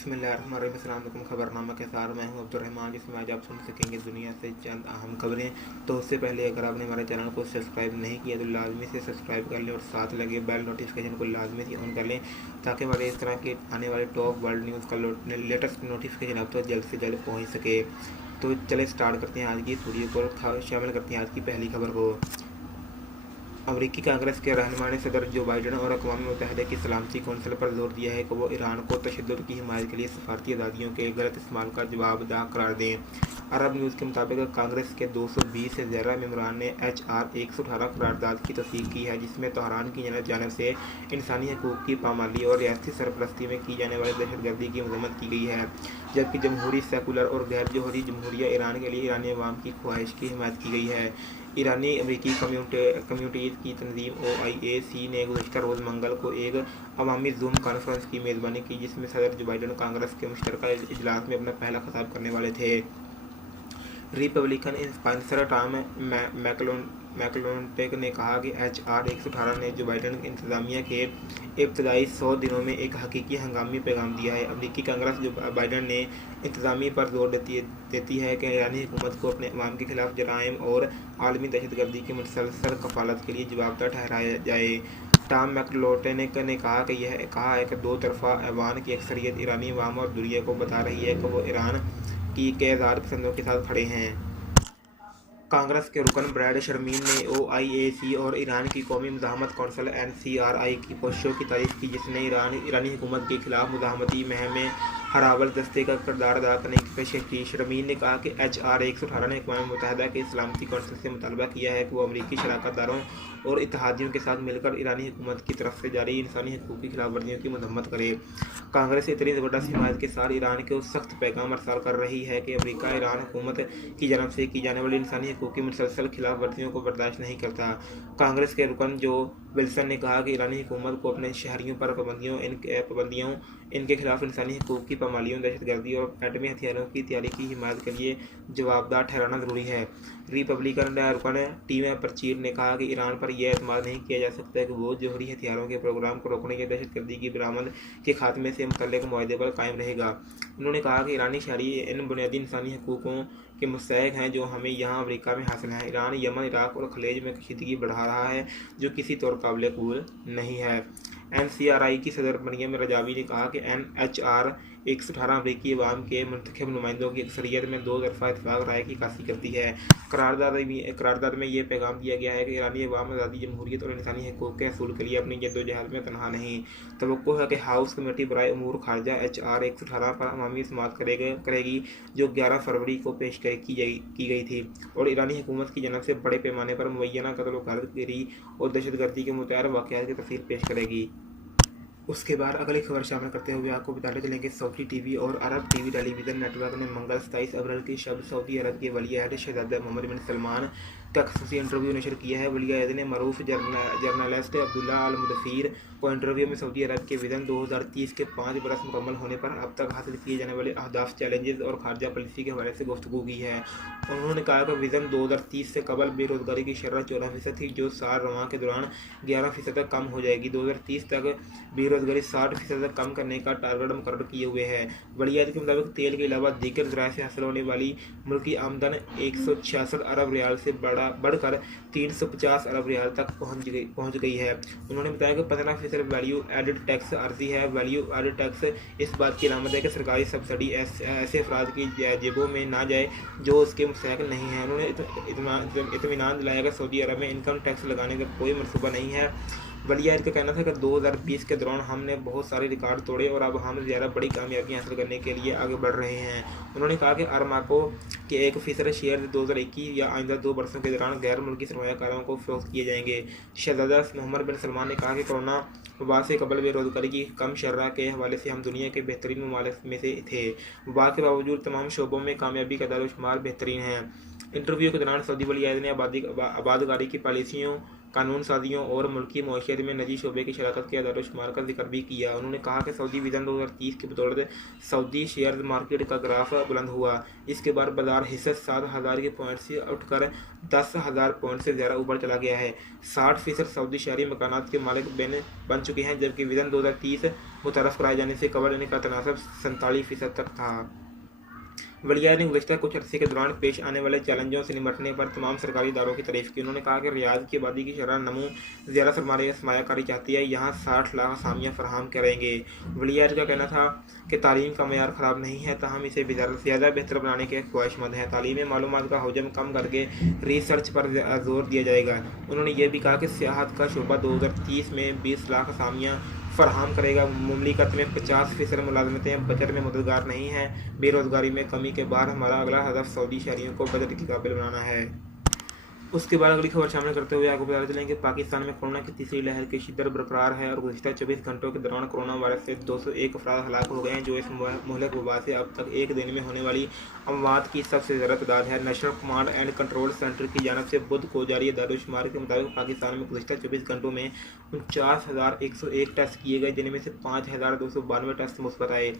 बिस्मिल्लाहिर्रहमानिर्रहीम। अस्सलाम वालेकुम। खबरनामा के साथ मैं हूं अब्दुर्रहमान, जिसमें आज आप सुन सकेंगे दुनिया से चंद अहम खबरें। तो उससे पहले अगर आपने हमारे चैनल को सब्सक्राइब नहीं किया तो लाजमी से सब्सक्राइब कर लें और साथ लगे बेल नोटिफिकेशन को लाजमी से ऑन कर लें, ताकि हमारे इस तरह के आने वाले टॉप वर्ल्ड न्यूज़ का लेटेस्ट नोटिफिकेशन आप तक जल्द से जल्द पहुँच सके। तो चले स्टार्ट करते हैं आज की इस वीडियो को, शामिल करते हैं आज की पहली खबर को। अमेरिकी कांग्रेस के रहनुमा ने सदर जो बाइडन और अक़वाम मुत्तहिदा की सलामती कौंसिल पर जोर दिया है कि वो ईरान को तशद्दुद की हिमायत के लिए सफारती आज़ादियों के गलत इस्तेमाल का जवाबदेह करार दें। अरब न्यूज़ के मुताबिक कांग्रेस के 220 से ज़्यादा मेंबरान ने HR 118 करारदाद की तस्दीक की है, जिसमें तहरान की जानब से इंसानी हकूक़ की पामाली और रियासती सरपरस्ती में की जाने वाली दहशतगर्दी की मज़म्मत की गई है, जबकि जमहूरी, सेकुलर और गैर जमहूरी जमहूरिया ईरान के लिए ईरानी अवाम की ख्वाहिश की हिमायत की गई है। ईरानी अमरीकी कम्युनिटीज़ की तंजीम OIAC ने गुज़श्ता रोज़ मंगल को एक अवामी जूम कॉन्फ्रेंस की मेज़बानी की, जिसमें सदर जो बाइडन कांग्रेस के मुश्तरका इजलास में अपना पहला खिताब करने वाले थे। रिपब्लिकन स्पॉन्सर टॉम मैकलोटेक ने कहा कि HR 118 ने जो बाइडन इंतज़ामिया के इब्तदाई 100 दिनों में एक हकीकी हंगामी पैगाम दिया है। अमरीकी कांग्रेस जो बाइडन ने इंतज़ामिया पर जोर देती है कि ईरानी हुकूमत को अपने अवाम के खिलाफ जराइम और आलमी दहशतगर्दी की मुसलसल कफालत के लिए जवाबदार ठहराया जाए। टॉम मैकलोटेक ने कहा है कि दो तरफ़ा ऐवान की अक्सरियत ईरानी अवाम और दुनिया को बता रही है कि वो ईरान के आज़ाद पसंदों के साथ खड़े हैं। कांग्रेस के रुकन ब्रैड शर्मीन ने OIAC और ईरान की कौमी मुज़ाहमत कौंसिल NCRI की कोशिशों की तारीफ़ की, जिसने ईरानी हुकूमत के खिलाफ मुज़ाहमती मुहिम में हरावल दस्ते का किरदार अदा करने की पेशकश की। शर्मीन ने कहा कि HR 118 ने अक़वाम मुत्तहिदा के सलामती कौंसिल से मुतालबा किया है कि वो अमरीकी शराकत दारों और इत्तेहादियों के साथ मिलकर ईरानी हुकूमत की तरफ से जारी इंसानी हकूक़ की खिलाफ वर्जियों की मज़म्मत करे। कांग्रेस इतनी ज़बरदस्त हिमायत के साथ ईरान को सख्त पैगाम अरसाल कर रही है कि अमरीका ईरान हुकूमत की जानब से की जाने वाली इंसानी हकूक़ की मुसलसल खिलाफ वर्जियों को बर्दाश्त नहीं करता। कांग्रेस के रुकन जो विल्सन ने कहा कि ईरानी हुकूमत को अपने शहरियों पर पाबंदियों, इनके खिलाफ इंसानी हकूक़ की पामालियों, दहशतगर्दी और एटमी हथियारों की तैयारी की हिमायत के लिए जवाबदार ठहराना ज़रूरी है। रिपब्लिकन रुकन टीम परचीर ने कहा कि ईरान पर यह एतमाद नहीं किया जा सकता कि वो जौहरी हथियारों के प्रोग्राम को रोकने या दहशतगर्दी की बरामद के खात्मे से मुतल्लिक़ मुआहदे पर कायम रहेगा। उन्होंने कहा कि ईरानी शहरी इन बुनियादी इंसानी हकूक़ों के मुस्तहक़ हैं जो हमें यहाँ अमरीका में हासिल हैं। ईरान यमन, इराक़ और खलीज में कशीदगी बढ़ा रहा है, जो किसी तौर काबिल कबूल नहीं है। NCRI की सदर मरियम रजावी ने कहा कि HR 118 अमरीकी अवाम के मुंतखब नुमाइंदों की अक्सरियत में दो तरफ़ा इत्तफ़ाक़ राय की अक्कासी करती है। करारदाद में यह पैगाम दिया गया है कि ईरानी अवाम आज़ादी, जमहूरियत और इंसानी हकूक़ के हसूल के लिए अपनी जद्दोजहद में तनहा नहीं। तवक्को है कि हाउस कमेटी बराए उमूर खारजा HR 118 पर अवामी समाअत करेगी, जो 11 फरवरी को पेश की गई थी और ईरानी हुकूमत की जानब से बड़े पैमाने पर मुबैना कत्ल-ओ-गारतगिरी और दहशतगर्दी के मुतअर्रिफ़ वाक़यात की तफ़सील पेश करेगी। उसके बाद अगली खबर शामिल करते हुए आपको बताते चलेंगे सऊदी TV और अरब TV टेलीविज़न नेटवर्क ने मंगल 27 अप्रैल की शब सऊदी अरब के वली-ए-अहद शहज़ादा मोहम्मद बिन सलमान का ख़ुसूसी इंटरव्यू नशर किया है। वली-ए-अहद ने मरूफ जर्नलिस्ट अब्दुल्ला अल-मुदस्सिर को इंटरव्यू में सऊदी अरब के विज़न 2030 के 5 बरस मुकम्मल होने पर अब तक हासिल किए जाने वाले अहदाफ, चैलेंजेस और खारजा पॉलिसी के हवाले से गुफ्तगू की है। उन्होंने कहा कि विज़न 2030 से कबल बेरोज़गारी की शरह 14% थी, जो साल रवां के दौरान 11% तक कम हो जाएगी। 2030 तक बेरोज़गारी 60% तक कम करने का टारगेट मुकर्रर किए हुए है। वली-ए-अहद के मुताबिक तेल के अलावा दीगर ज़राए से हासिल होने वाली मुल्की आमदन 166 अरब रियाल से बढ़कर 350 अरब रियाल तक पहुँच गई है। उन्होंने बताया कि 15% वैल्यू एडेड टैक्स आर्जी है। वैल्यू एडेड टैक्स इस बात की अलामत है कि सरकारी सब्सिडी ऐसे अफराद की जेबों में ना जाए जो उसके मुस्तहक़ नहीं है। उन्होंने इत्मीनान दिलाया कि सऊदी अरब में इनकम टैक्स लगाने का कोई मनसूबा नहीं है। वली-ए-अहद का कहना था कि 2020 के दौरान हमने बहुत सारे रिकॉर्ड तोड़े और अब हम ज़्यादा बड़ी कामयाबियाँ हासिल करने के लिए आगे बढ़ रहे हैं। उन्होंने कहा कि अरमाको के 1% शेयर 2021 या आइंदा 2 बरसों के दौरान गैर मुल्की सरमायाकारों को फ़रोख्त किए जाएंगे। शहज़ादा मोहम्मद बिन सलमान ने कहा कि कोरोना वबा से कबल बेरोज़गारी की कम शरह के हवाले से हम दुनिया के बेहतरीन ममालिक में से थे। वबा के बावजूद तमाम शोबों में कामयाबी का दारोशुमार बेहतरीन है। इंटरव्यू के दौरान सऊदी वली-ए-अहद ने आबादकारी की पॉलिसियों कानून साजियों और मुल्की मईशत में निजी शोबे की शराकत के अदाद-ओ-शुमार का जिक्र भी किया। उन्होंने कहा कि सऊदी विजन 2030 की बदौलत सऊदी शेयर मार्केट का ग्राफ बुलंद हुआ। इसके बाद बाजार हिस्सा 7,000 के पॉइंट से उठकर 10,000 पॉइंट से ज़्यादा ऊपर चला गया है। 60% सऊदी शहरी मकानात के मालिक बन चुके हैं, जबकि विजन 2030 मुतरफ कराए जाने से कबल इनका तनासब 47% तक था। वलिया ने गुज़श्ता कुछ अरसे के दौरान पेश आने वाले चैलेंजों से निपटने पर तमाम सरकारी इदारों की तारीफ की। उन्होंने कहा कि रियाद की आबादी की शरह नमू ज़्यादा सरमायाकारी चाहती है, यहाँ 60 लाख असामियाँ फराहम करेंगे। वलिया का कहना था कि तालीम का मयार ख़राब नहीं है, ताहम इसे ज़्यादा बेहतर बनाने के ख्वाहिशमंद हैं। तालीमी मालूमात का हजम कम करके रिसर्च पर जोर दिया जाएगा। उन्होंने ये भी कहा कि सियाहत का शोबा 2030 में 20 लाख असामियाँ फराहम करेगा। मुमलिकत में 50% मुलाजमतें बजट में मददगार नहीं हैं। बेरोज़गारी में कमी के बाद हमारा अगला हदफ सऊदी शहरियों को बजट के काबिल बनाना है। उसके बाद अगली खबर शामिल करते हुए आपको बताते चलें कि पाकिस्तान में कोरोना की तीसरी लहर की शिद्दत बरकरार है और गुज़श्ता 24 घंटों के दौरान कोरोना वायरस से 201 अफराद हलाक हो गए हैं, जो इस मुहलक वबा से अब तक एक दिन में होने वाली अमवात की सबसे ज़्यादा तादाद है। National command and control centre की जानिब से बुध को जारी अदाद-ओ-शुमार के मुताबिक पाकिस्तान में गुज़श्ता 24 घंटों में 49,101 टेस्ट किए गए, जिनमें से 5,292 टेस्ट मुस्बत आए।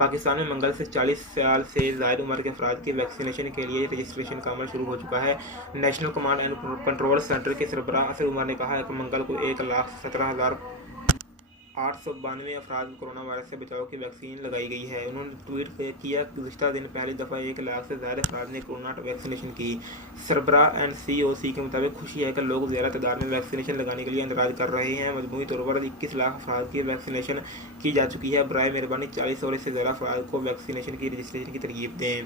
पाकिस्तान में मंगल से 40 साल से ज़ायद उम्र के अफराद की वैक्सीनेशन के लिए रजिस्ट्रेशन का अमल शुरू हो चुका है। National command and control centre के सरबराह असद उमर ने कहा है कि मंगल को 1,17,892 अफराद को कोरोना वायरस से बचाव की वैक्सीन लगाई गई है। उन्होंने ट्वीट किया कि गुज़श्ता दिन पहली दफ़ा 1 लाख से ज़्यादा अफराद ने कोरोना वैक्सीनेशन की। सरबराह NCOC के मुताबिक खुशी है कि लोग ज़्यादा तादाद में वैक्सीनेशन लगाने के लिए इंतज़ार कर रहे हैं। मजमूई तौर पर 21 लाख अफराद की वैक्सीनेशन की जा चुकी है। बराए मेहरबानी 40 और इससे ज़्यादा अफराद को वैक्सीनेशन की रजिस्ट्रेशन की तरगीब दें।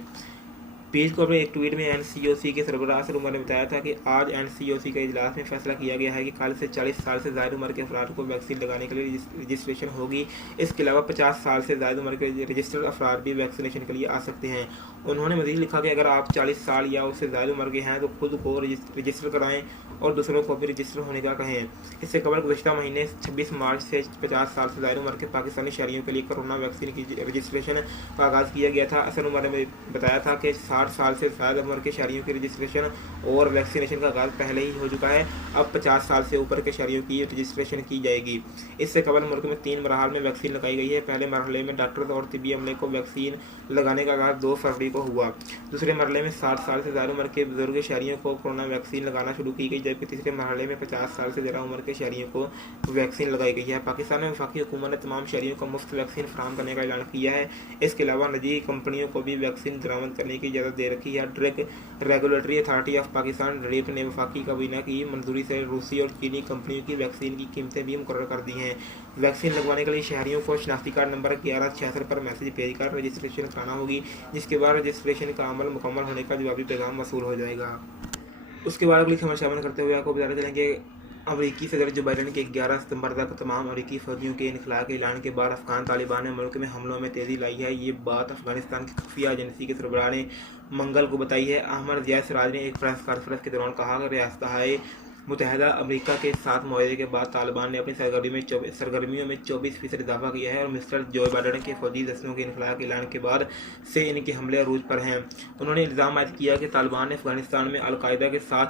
पेज को अपने एक ट्वीट में NCOC के सरबराह असद उमर ने बताया था कि आज NCOC के इजलास में फैसला किया गया है कि कल से 40 साल से ज़्यादा उम्र के अफराद को वैक्सीन लगाने के लिए रजिस्ट्रेशन होगी। इसके अलावा 50 साल से ज़्यादा उम्र के रजिस्टर्ड अफराद भी वैक्सीनेशन के लिए आ सकते हैं। उन्होंने मज़ीद लिखा कि अगर आप 40 साल या उससे ज़्यादा उम्र के हैं तो खुद को रजिस्टर कराएँ और दूसरों को भी रजिस्टर होने का कहें। इससे कबल गुज़श्ता महीने 26 मार्च से 50 साल से ज़्यादा उम्र के पाकिस्तानी शहरियों के लिए कोरोना वैक्सीन की रजिस्ट्रेशन का आगाज़ किया गया था। असद उमर ने बताया था कि 60 साल से ज़्यादा उम्र के शहरियों की रजिस्ट्रेशन और वैक्सीनेशन का आगाज़ पहले ही हो चुका है। अब 50 साल से ऊपर के शहरियों की रजिस्ट्रेशन की जाएगी। इससे कबल मुल्क में 3 मरहल में वैक्सीन लगाई गई है। पहले मरहले में डॉक्टर्स और तिब्बी अमले को वैक्सीन लगाने का आगाज़ 2 फरवरी को हुआ। दूसरे मरहले में 60 साल से ज़्यादा उम्र के बुजुर्ग शहरियों को कोरोना वैक्सीन लगाना शुरू की गई, जबकि तीसरे मरहले में 50 साल से ज़्यादा उम्र के शहरियों को वैक्सीन लगाई गई है। पाकिस्तान में वफाकी हुकूमत ने तमाम शहरियों को मुफ्त वैक्सीन फराहम करने का ऐलान किया है। इसके अलावा निजी कंपनियों को भी वैक्सीन दरामद करने की इजाज़त दे रखी है। Drug regulatory authority of Pakistan rape ने वफाकी काबीना की मंजूरी से रूसी और चीनी कंपनियों की वैक्सीन की कीमतें भी मुकर्रर कर दी हैं। वैक्सीन लगवाने के लिए शहरियों को शनाख्ती कार्ड नंबर 1166 पर मैसेज भेजकर रजिस्ट्रेशन कराना होगी, जिसके बाद रजिस्ट्रेशन का अमल मुकम्मल होने का जवाबी पैगाम वसूल हो जाएगा। उसके बाद अगली खबर शामिल करते हुए आपको बताते चलें कि अमरीकी सदर जो बाइडन के 11 सितंबर तक तमाम अमरीकी फौजियों के इनखला के ऐलान के बाद अफगान तालिबान ने मुल्क में हमलों में तेज़ी लाई है। ये बात अफगानिस्तान की खुफिया एजेंसी के सरबराह ने मंगल को बताई है। अहमद ज़िया सिराज ने एक प्रेस कॉन्फ्रेंस के दौरान कहा कि रियासत मुत्तहिदा अमेरिका के साथ मुआहदे के बाद तालिबान ने अपनी सरगर्मियों में 24% इजाफा किया है और मिस्टर जो बाइडन के फौजी दस्तों के इनखला के ऐलान के बाद से इनके हमले अरूज पर हैं। उन्होंने इल्ज़ाम आयद किया कि तालिबान ने अफगानिस्तान में अलकायदा के साथ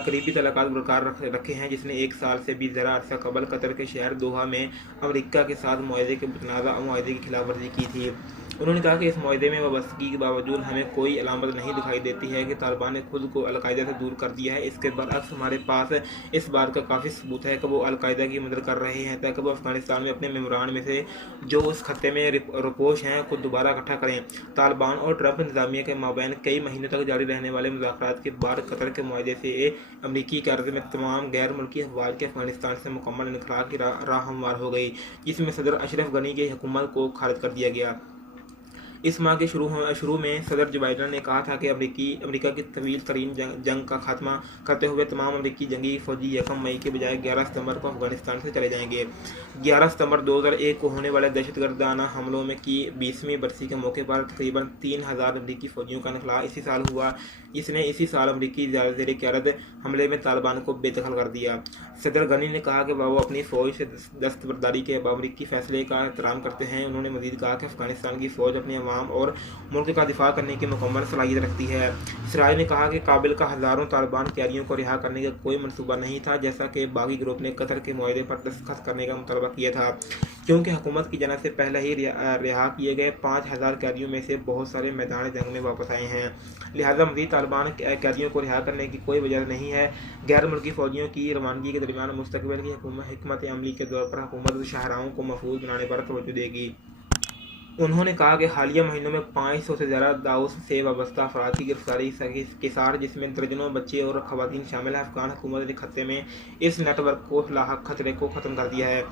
करीबी तल्लुकात बरकरार रखे हैं, जिसने 1 साल से भी ज़्यादा अरसा कबल कतर के शहर दोहा में अमेरिका के साथ मुआहदे के मुतनाज़ा मुआहदे की खिलाफ वर्जी की थी। उन्होंने कहा कि इस मुआहदे में वाबस्तगी के बावजूद हमें कोई अलामत नहीं दिखाई देती है कि तालिबान ने खुद को अलकायदा से दूर कर दिया है। इसके बरअक्स हमारे पास इस बात का काफ़ी सबूत है कि वो अलकायदा की मदद कर रहे हैं ताकि वो अफगानिस्तान में अपने मेम्बरान में से जो उस खत्ते में रुपोश हैं खुद दोबारा इकट्ठा करें। तालिबान और ट्रंप इंतजामिया के माबैन कई महीनों तक जारी रहने वाले मुज़ाकरात के बाद कतर के मुआहदे से अमरीकी क़र्ज़ में तमाम गैर मुल्की अफवाज के अफगानिस्तान से मुकम्मल इनखला की राह हमवार हो गई, जिसमें सदर अशरफ गनी की हुकूमत को खारिज कर दिया गया। इस माह के शुरू में सदर जो बाइडन ने कहा था कि अमेरिका की तवील तरीन जंग का खात्मा करते हुए तमाम अमेरिकी जंगी फौजी 1 मई के बजाय 11 सितंबर को अफगानिस्तान से चले जाएंगे। 11 सितंबर 2001 को होने वाले दहशतगर्दाना हमलों में की 20वीं बरसी के मौके पर तकरीबन 3000 अमेरिकी फौजियों का इनखला इसी साल हुआ। इसने इसी साल अमेरिकी ज़ेर क़यादत हमले में तालिबान को बेदखल कर दिया। सदर गनी ने कहा कि वो अपनी फ़ौज से दस्तबरदारी के अमरीकी फैसले का एहतराम करते हैं। उन्होंने मज़ीद कहा कि अफगानिस्तान की फ़ौज अपने अवाम और मुल्क का दिफा करने की मुकम्मल सलाहियत रखती है। सिराज ने कहा कि काबिल का हज़ारों तालिबान कैदियों को रिहा करने का कोई मनसूबा नहीं था, जैसा कि बागी ग्रुप ने कतर के मुआहदे पर दस्तखत करने का मुतालबा किया था, क्योंकि हुकूमत की जानिब से पहले ही रिहा किए गए 5,000 कैदियों में से बहुत सारे मैदान जंग में वापस आए हैं। लिहाजा मज़ीद तालिबान कैदियों को रिहा करने की कोई वजह नहीं है। गैर मुल्की फ़ौजियों की रवानगी के दरमियान मुस्तकबिल की हिकमत अमली के दौर पर हुकूमत शाहराहों को महफूज बनाने पर तवज्जो देगी। उन्होंने कहा कि हालिया महीनों में 500 से ज़्यादा दाऊस से वाबस्ता अफराद की गिरफ्तारी के साथ, जिसमें दर्जनों बच्चे और खवातीन शामिल हैं, अफगान हुकूमत ने खत्ते में इस नेटवर्क को लाहक खतरे को ख़त्म कर दिया है।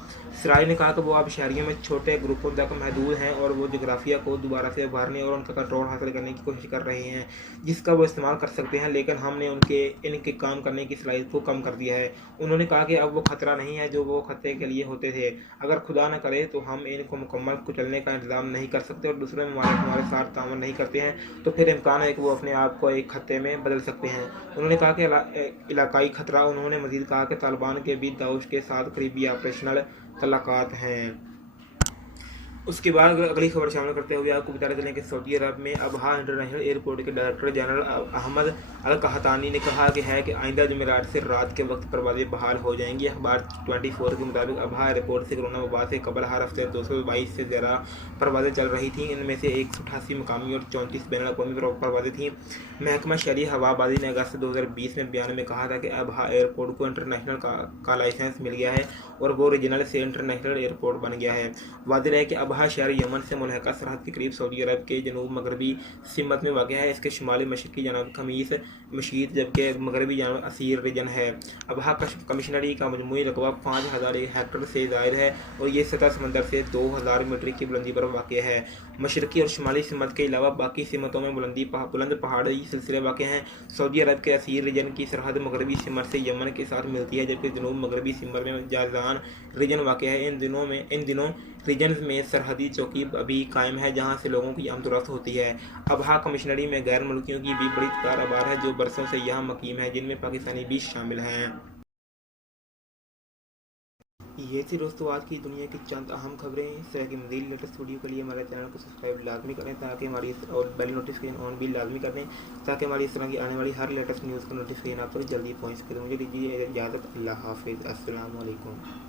सिराज ने कहा कि वो अब शहरियों में छोटे ग्रुपों तक महदूद हैं और वो जोग्राफिया को दोबारा से उभारने और उनका कंट्रोल हासिल करने की कोशिश कर रहे हैं, जिसका वो इस्तेमाल कर सकते हैं, लेकिन हमने इनके काम करने की सलाहियत को कम कर दिया है। उन्होंने कहा कि अब वो खतरा नहीं है जो वो खतरे के लिए होते थे। अगर खुदा न करे तो हम इनको मुकम्मल कुचलने का इंतजाम नहीं कर सकते और दूसरे ममालिक हमारे साथ ताउन नहीं करते हैं, तो फिर इम्कान है कि वो अपने आप को एक खत्ते में बदल सकते हैं। उन्होंने कहा कि इलाकाई खतरा। उन्होंने मजीद कहा कि तालिबान के भी दाऊश के साथ करीबी ऑपरेशनल तल्लुकात हैं। उसके बाद अगली खबर शामिल करते हुए आपको बताते चलें कि सऊदी अरब में अबहा इंटरनेशनल एयरपोर्ट के डायरेक्टर जनरल अहमद अल कहतानी ने कहा कि आइंदा जुमेरात से रात के वक्त परवाज़ें बहाल हो जाएंगी। अखबार 24 के मुताबिक अबहा एयरपोर्ट से कोरोना वबा से कबल हर हफ्ते 222 से ज़्यादा परवाज़ें चल रही थीं। इनमें से 188 मकामी और 34 बैन अवी परवाज़ें थीं। महकमा शहरी हवाबाजी ने अगस्त 2020 में बयान में कहा था कि अबहा एयरपोर्ट को इंटरनेशनल का लाइसेंस मिल गया है और वो रीजनल से इंटरनेशनल एयरपोर्ट बन गया है। वाज़ेह है कि अबहा शहर यमन से मुल्हका सरहद के करीब सऊदी अरब के जनूब मगरबी सिमत में वाक़ है। इसके शुमाली मशरक़ी जानब खमीस मशीद, जबकि मगरबी जानब असीर रीजन है। अबहा कमिश्नरी का मजमूई रकबा 5,000 हेक्टर से ज़ायद है और ये सतह समंदर से 2,000 मीटर की बुलंदी पर वाक़ है। मशरक़ी और शुमाली सिमत के अलावा बाकी सिमतों में बुलंद पहाड़ी सिलसिले वाक़ हैं। सऊदी अरब के असीर रीजन की सरहद मगरबी सिमत से यमन के साथ मिलती है, जबकि जनूब मगरबी सिमत में जाज़ान रीजन वाक़ है। इन दिनों रीजन में सरहदी चौकी अभी कायम है, जहां से लोगों की आमदोरफ्त होती है। अबहा कमिश्नरी में गैर मुल्कियों की भी बड़ी तादाद आबाद है जो बरसों से यहाँ मकीम है, जिनमें पाकिस्तानी भी शामिल हैं। ये थी दोस्तों आज की दुनिया की चंद अहम खबरें। इस तरह की मज़ीद लेटेस्ट वीडियो के लिए हमारे चैनल को सब्सक्राइब लाजमी करें ताकि हमारी और बेल नोटिफिकेशन ऑन भी लाजमी कर दें ताकि हमारी इस तरह की आने वाली हर लेटेस्ट न्यूज़ का नोटिफिकेशन आप तक जल्दी पहुँच सके। मुझे दीजिए इजाज़त। अल्लाह हाफिज़। अस्सलाम वालेकुम।